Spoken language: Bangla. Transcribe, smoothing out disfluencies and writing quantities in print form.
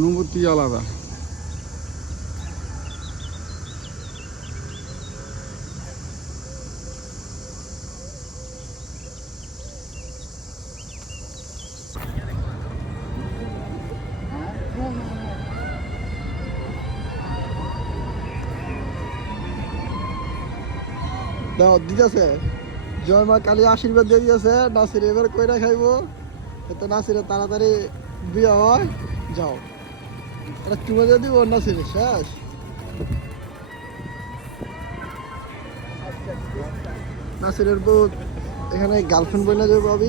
অনুভূতি আলাদা। দাও দিতেছে, জয় মা কালী আশীর্বাদ দিয়ে দিয়েছে। নাসির এবার কইরা খাইবো, এতে নাসিরের তাড়াতাড়ি বিয়ে হয়। যাও এটা চুমে দিয়ে দিব নাসিরের শেষ। নাসিরের বউ এখানে গার্লফ্রেন্ড বই না যাবো আমি।